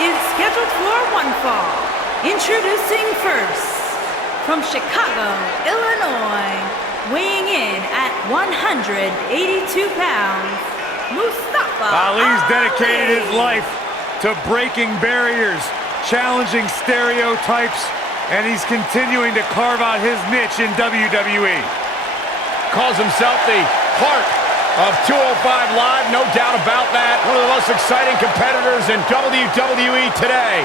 is scheduled for one fall. Introducing first, from Chicago, Illinois, weighing in at 182 pounds, Mustafa Ali's dedicated Ali. his life to breaking barriers, challenging stereotypes, and he's continuing to carve out his niche in WWE. Calls himself the heart of 205 Live, no doubt about that. One of the most exciting competitors in WWE today.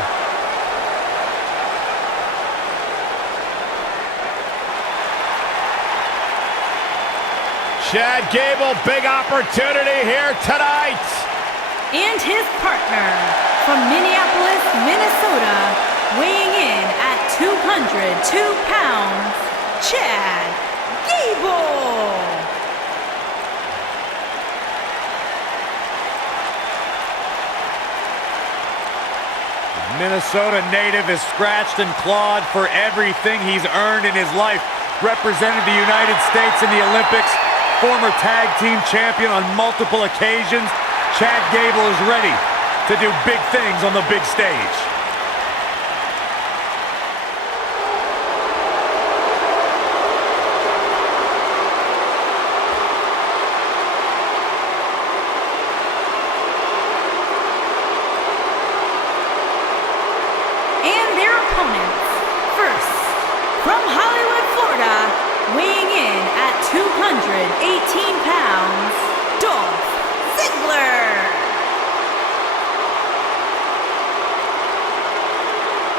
Chad Gable, big opportunity here tonight. And his partner, from Minneapolis, Minnesota, weighing in at 202 pounds, Chad Gable. Minnesota native is scratched and clawed for everything he's earned in his life. Represented the United States in the Olympics, former tag team champion on multiple occasions. Chad Gable is ready to do big things on the big stage. And their opponents, first, from Hollywood, Florida, weighing in at 218 pounds, Dolph Ziggler.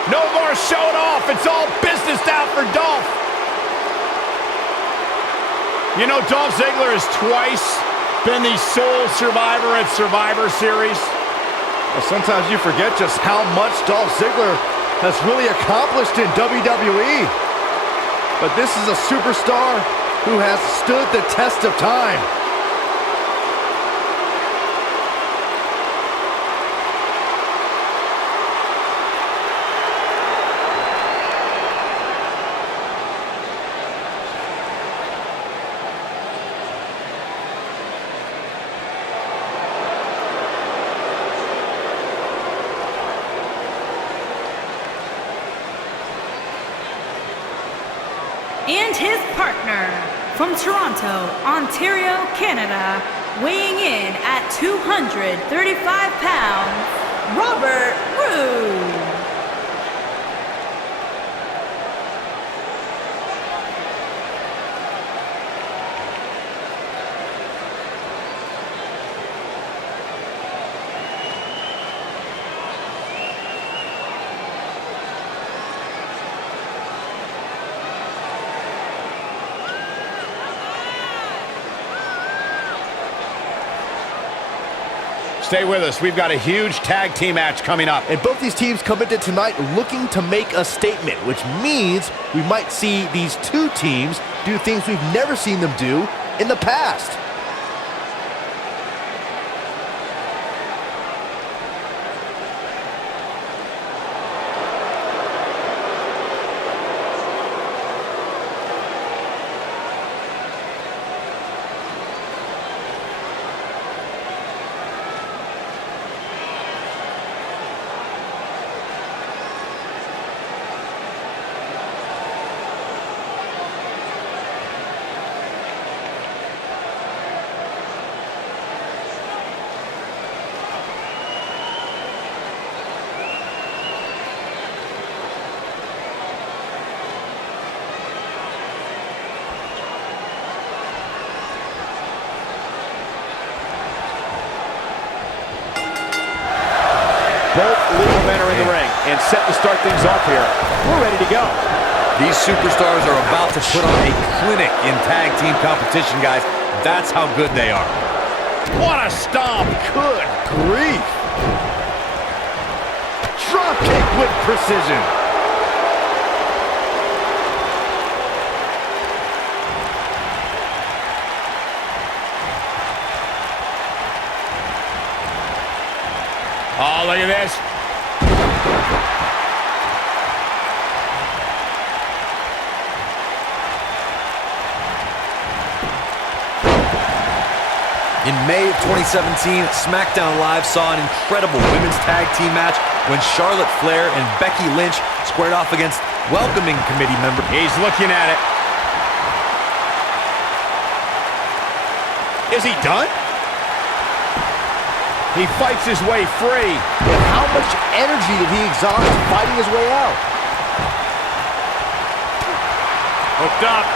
No more showing off. It's all business now for Dolph. You know, Dolph Ziggler has twice been the sole survivor at Survivor Series. Well, sometimes you forget just how much Dolph Ziggler has really accomplished in WWE. But this is a superstar who has stood the test of time. And his partner, from Toronto, Ontario, Canada, weighing in at 235 pounds, Robert Roode. Stay with us. We've got a huge tag team match coming up. And both these teams come into tonight looking to make a statement, which means we might see these two teams do things we've never seen them do in the past. Both legal men are in the ring and set to start things off here. We're ready to go. These superstars are about to put on a clinic in tag team competition, guys. That's how good they are. What a stomp. Good grief. Drop kick with precision. Oh, look at this. In May of 2017, SmackDown Live saw an incredible women's tag team match when Charlotte Flair and Becky Lynch squared off against welcoming committee member. He's looking at it. Is he done? He fights his way free. And how much energy did he exhaust fighting his way out? Hooked up.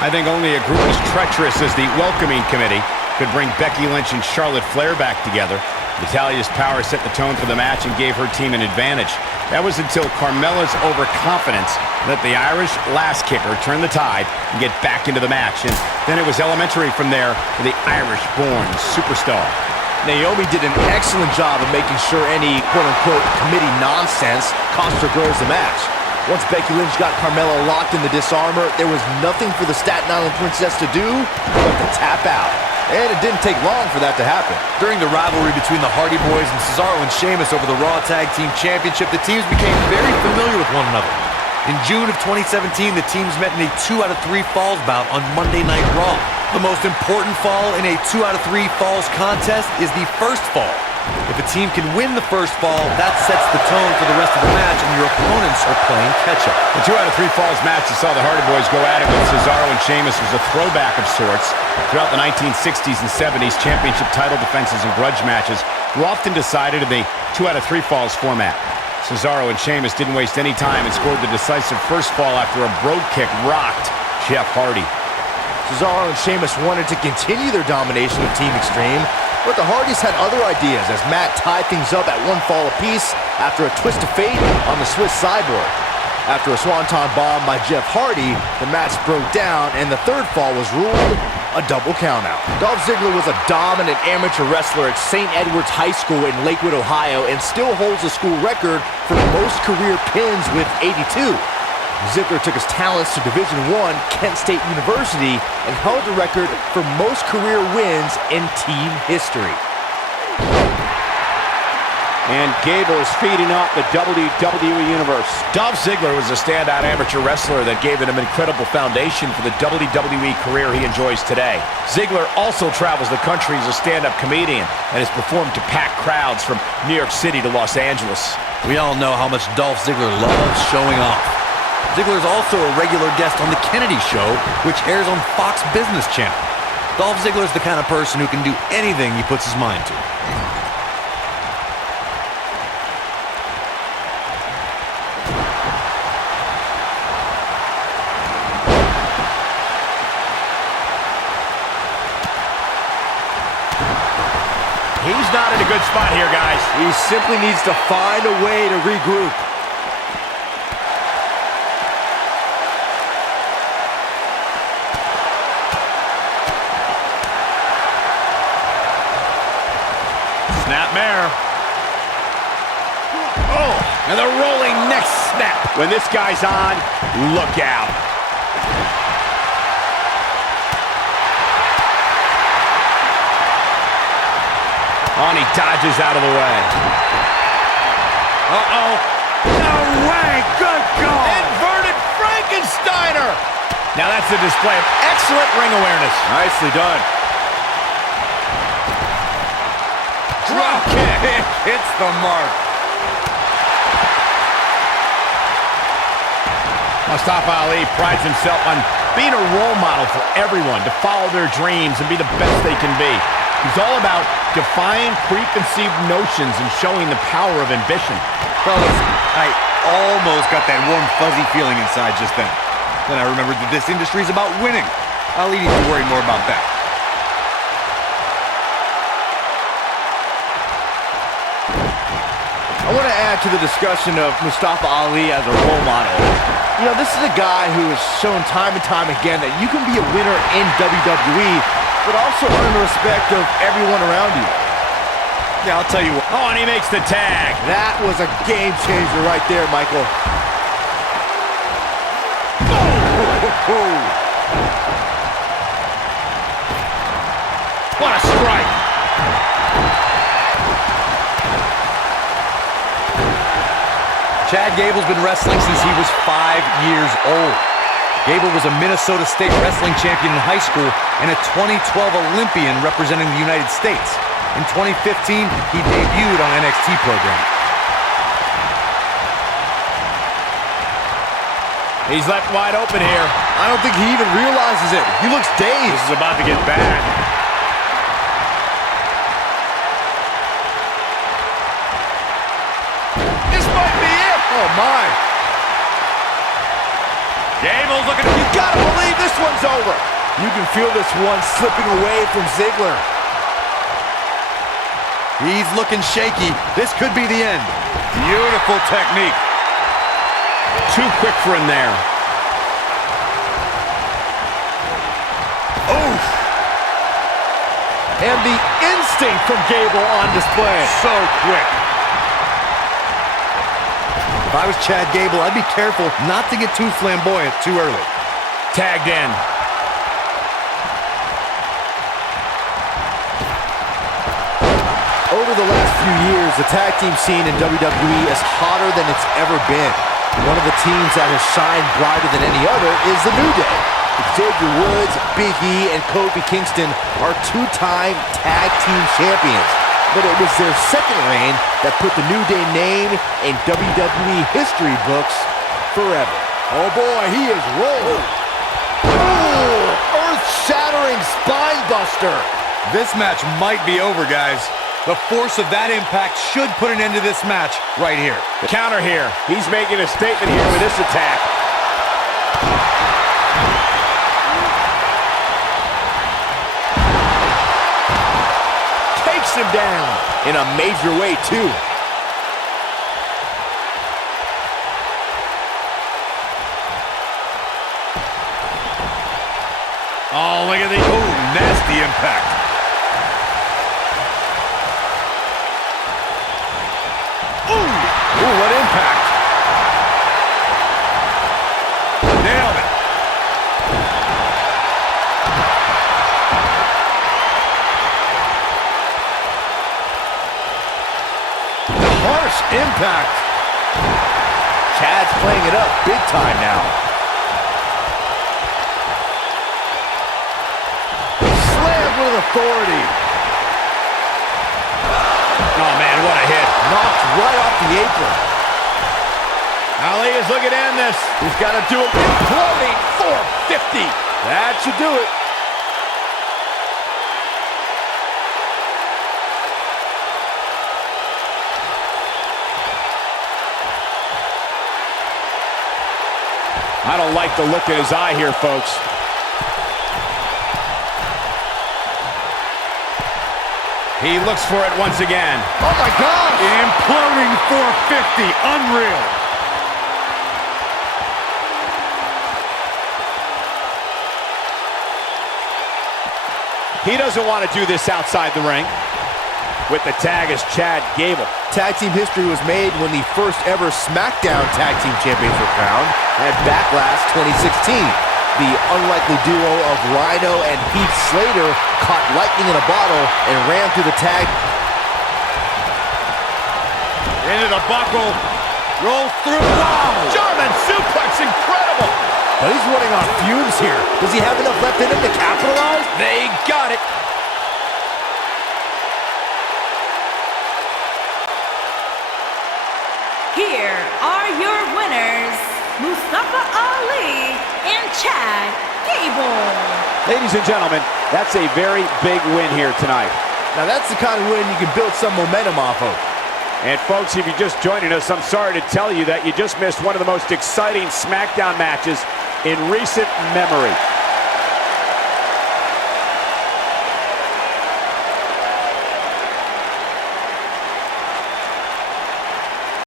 I think only a group as treacherous as the welcoming committee could bring Becky Lynch and Charlotte Flair back together. Natalya's power set the tone for the match and gave her team an advantage. That was until Carmella's overconfidence let the Irish last kicker turn the tide and get back into the match. And then it was elementary from there for the Irish-born superstar. Naomi did an excellent job of making sure any quote-unquote committee nonsense cost her girls the match. Once Becky Lynch got Carmella locked in the disarmor, there was nothing for the Staten Island Princess to do but to tap out. And it didn't take long for that to happen. During the rivalry between the Hardy Boys and Cesaro and Sheamus over the Raw Tag Team Championship, the teams became very familiar with one another. In June of 2017, the teams met in a 2 out of 3 falls bout on Monday Night Raw. The most important fall in a 2 out of 3 falls contest is the first fall. If a team can win the first fall, that sets the tone for the rest of the match, and your opponents are playing catch-up. The 2 out of 3 falls match that saw the Hardy Boys go at it with Cesaro and Sheamus was a throwback of sorts. Throughout the 1960s and 70s, championship title defenses and grudge matches were often decided in the 2 out of 3 falls format. Cesaro and Sheamus didn't waste any time and scored the decisive first fall after a brogue kick rocked Jeff Hardy. Cesaro and Sheamus wanted to continue their domination of Team Extreme, but the Hardys had other ideas as Matt tied things up at 1 fall apiece after a twist of fate on the Swiss Cyborg. After a swanton bomb by Jeff Hardy, the match broke down and the third fall was ruled a double countout. Dolph Ziggler was a dominant amateur wrestler at St. Edward's High School in Lakewood, Ohio, and still holds the school record for most career pins with 82. Ziggler took his talents to Division I Kent State University and held the record for most career wins in team history. And Gable is feeding off the WWE Universe. Dolph Ziggler was a standout amateur wrestler that gave him an incredible foundation for the WWE career he enjoys today. Ziggler also travels the country as a stand-up comedian and has performed to packed crowds from New York City to Los Angeles. We all know how much Dolph Ziggler loves showing off. Ziggler is also a regular guest on The Kennedy Show, which airs on Fox Business Channel. Dolph Ziggler is the kind of person who can do anything he puts his mind to. He's not in a good spot here, guys. He simply needs to find a way to regroup. Snapmare. Oh, and the rolling neck snap. When this guy's on, look out. On, he dodges out of the way. Uh-oh. No way. Good call. Inverted Frankensteiner. Now that's a display of excellent ring awareness. Nicely done. Drop kick. Hits the mark. Mustafa Ali prides himself on being a role model for everyone to follow their dreams and be the best they can be. He's all about defying preconceived notions and showing the power of ambition. Fellas, I almost got that warm, fuzzy feeling inside just then. Then I remembered that this industry is about winning. I'll leave you to worry more about that. I want to add to the discussion of Mustafa Ali as a role model. You know, this is a guy who has shown time and time again that you can be a winner in WWE, but also earn the respect of everyone around you. Yeah, I'll tell you what. Oh, and he makes the tag. That was a game changer right there, Michael. What a strike. Chad Gable's been wrestling since he was 5 years old. Gable was a Minnesota State wrestling champion in high school and a 2012 Olympian representing the United States. In 2015, he debuted on NXT program. He's left wide open here. I don't think he even realizes it. He looks dazed. This is about to get bad. This might be it. Oh, my. Gable's looking. You gotta believe this one's over. You can feel this one slipping away from Ziggler. He's looking shaky. This could be the end. Beautiful technique. Too quick for him there. Oof. And the instinct from Gable on display. So quick. If I was Chad Gable, I'd be careful not to get too flamboyant too early. Tagged in. Over the last few years, the tag team scene in WWE is hotter than it's ever been. One of the teams that has shined brighter than any other is the New Day. Xavier Woods, Big E, and Kofi Kingston are two-time tag team champions. But it was their second reign that put the New Day name in WWE history books forever. Oh boy, he is rolling. Oh, earth-shattering spine buster. This match might be over, guys. The force of that impact should put an end to this match right here. The counter here. He's making a statement here with this attack. Takes him down in a major way, too. Oh, look at the nasty impact. Ooh, what impact. Nailed it. The harsh impact. Chad's playing it up big time now. Slammed with authority. Oh, man, what a hit. Knocked right off the apron. Ali is looking to end this. He's got to do it. Imploding 450. That should do it. I don't like the look in his eye here, folks. He looks for it once again. Oh, my gosh. Imploding 450. Unreal. He doesn't want to do this outside the ring. With the tag is Chad Gable. Tag team history was made when the first ever SmackDown Tag Team Champions were crowned at Backlash 2016. The unlikely duo of Rhino and Heath Slater caught lightning in a bottle and ran through the tag. Into the buckle. Roll through. Wow. German suplex, incredible! But he's running on fumes here. Does he have enough left in him to capitalize? They got it. Here are your winners, Mustafa Ali and Chad Gable. Ladies and gentlemen, that's a very big win here tonight. Now that's the kind of win you can build some momentum off of. And folks, if you're just joining us, I'm sorry to tell you that you just missed one of the most exciting SmackDown matches in recent memory.